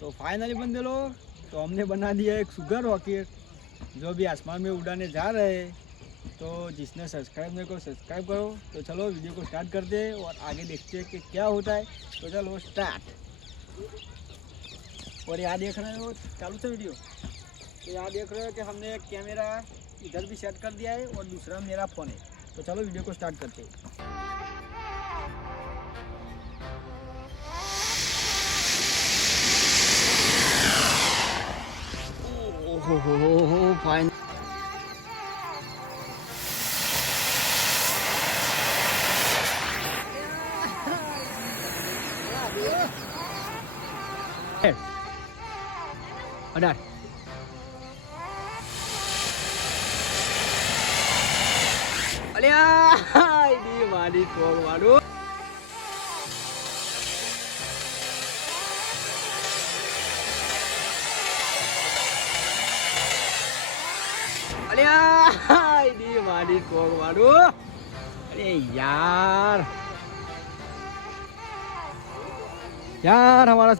तो फाइनली बंदे लोग, तो हमने बना दिया एक शुगर रॉकेट जो भी आसमान में उड़ाने जा रहे हैं। तो जिसने सब्सक्राइब मेरे को सब्सक्राइब करो। तो चलो वीडियो को स्टार्ट करते हैं और आगे देखते हैं कि क्या होता है। तो चलो स्टार्ट। और यहाँ देख रहे हो चालू से वीडियो। तो यहाँ देख रहे हो कि हमने एक कैमरा इधर भी सेट कर दिया है और दूसरा मेरा फ़ोन है। तो चलो वीडियो को स्टार्ट करते हैं। ओहो फाइन अडार અલ્યા ઈ મારી કોગ વાળું અલ્યા ઈ મારી કોગ વાળું અરે यार हमारा